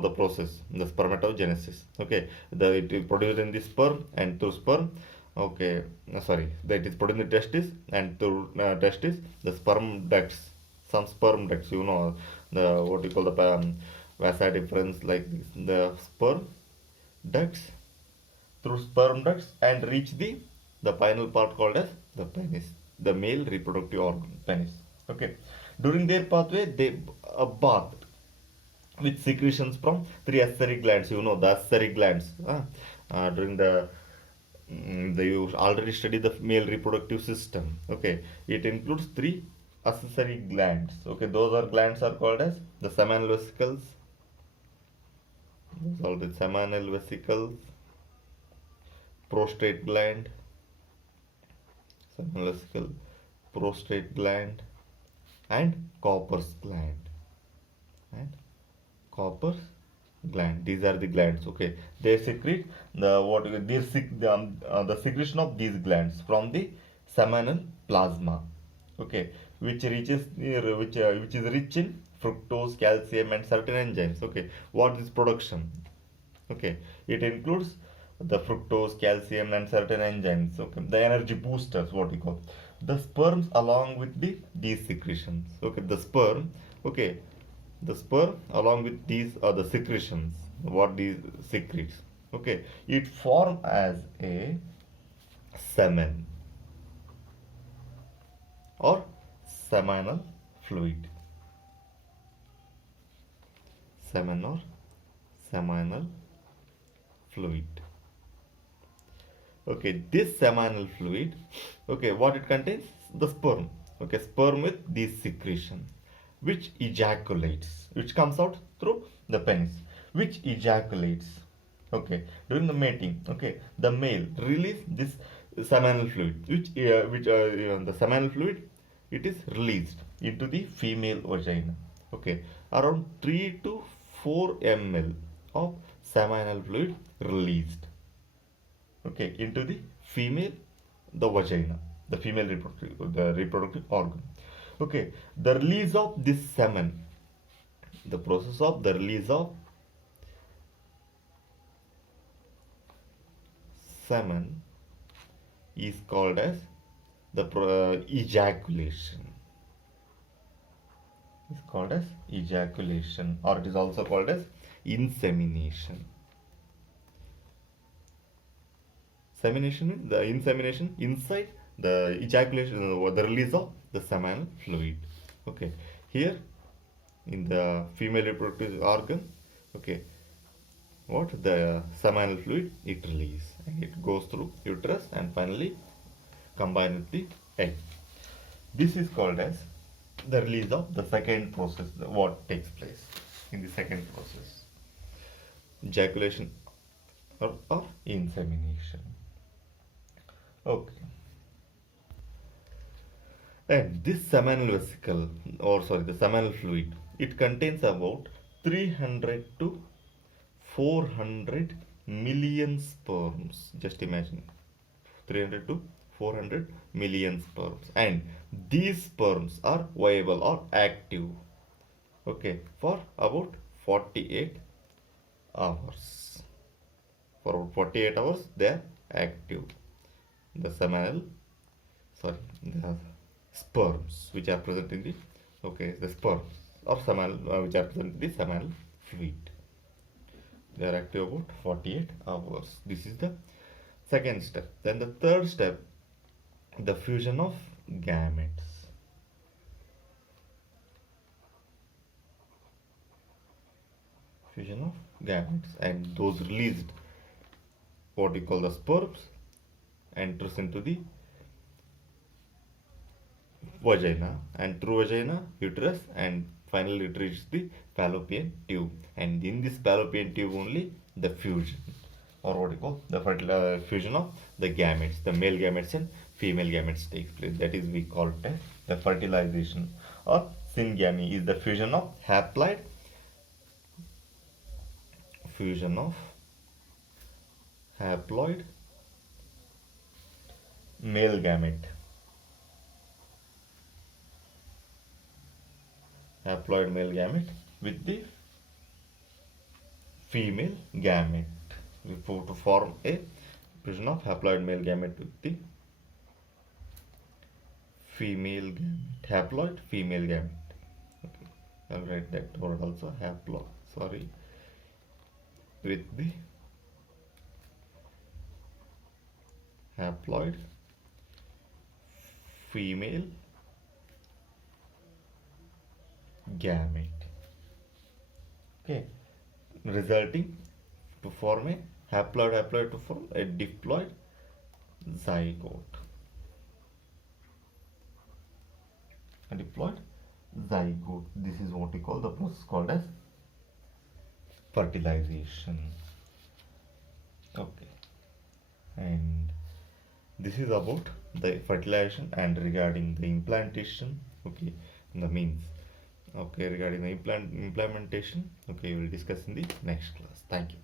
the process, the spermatogenesis. Okay, it is produced in the sperm, and through sperm, okay, sorry, that is produced in the testis, and through testis the sperm ducts, some sperm ducts, the what you call the vasa difference, like this, the sperm ducts through sperm ducts and reach the final part called as the penis, the male reproductive organ, penis. Okay, during their pathway they bath with secretions from three accessory glands. The accessory glands. During you already studied the male reproductive system. Okay, it includes three accessory glands. Okay, those are glands are called as the seminal vesicles. Those are the seminal vesicles, prostate gland, seminal vesicle, prostate gland, and Copper's gland. And Copper's gland. These are the glands. Okay, they secrete the secretion of these glands from the seminal plasma. Okay, which is rich in fructose, calcium, and certain enzymes. Okay, what is production? Okay, it includes the fructose, calcium, and certain enzymes. Okay, the energy boosters, what we call the sperms, along with these secretions. Okay, the sperm. Okay, the sperm along with these are the secretions. What these secretes? Okay, it form as a semen or seminal fluid. Semen or seminal fluid. Okay, this seminal fluid, okay, what it contains? The sperm. Okay, sperm with these secretion, which ejaculates, which comes out through the penis, which ejaculates. Okay, during the mating. Okay, the male release this seminal fluid, the seminal fluid, it is released into the female vagina. Okay, around 3 to 4 ml of seminal fluid released, okay, into the vagina, the female reproductive organ. Okay, the release of this semen, the process of the release of semen is called as the ejaculation. It's called as ejaculation, or it is also called as insemination. Semination is the insemination inside the ejaculation, or the release of the seminal fluid. Okay, here in the female reproductive organ, okay, what the seminal fluid it release, and it goes through uterus and finally combine with the egg. This is called as the release of the second process. What takes place in the second process? Ejaculation or insemination. Okay. And this seminal vesicle, or sorry, the seminal fluid, it contains about 300 to 400 million sperms. Just imagine, 300 to 400 million sperms. And these sperms are viable or active. Okay, for about 48 hours. For about 48 hours, they are active. The seminal, sorry, the sperms which are present in the, okay, the sperms or seminal which are present in the seminal fluid, they are active about 48 hours. This is the second step. Then the third step, the fusion of gametes. Fusion of gametes, and those released, what we call the sperms, enters into the vagina, and through vagina, uterus, and finally it reaches the fallopian tube. And in this fallopian tube only the fusion, or what you call the fusion of the gametes, the male gametes and female gametes takes place. That is we call it as the fertilization, or syngamy is the fusion of haploid male gamete, haploid male gamete with the female gamete. To form a fusion of haploid male gamete with the female gamete. Haploid female gamete. Okay. I'll write that word also. Haploid. Sorry. With the haploid female gamete. Okay. Resulting to form a haploid to form a diploid zygote. A diploid zygote. This is what we call the process called as fertilization. Okay. And this is about the fertilization and regarding the implantation. Okay, the means. Okay, regarding the implementation. Okay, we will discuss in the next class. Thank you.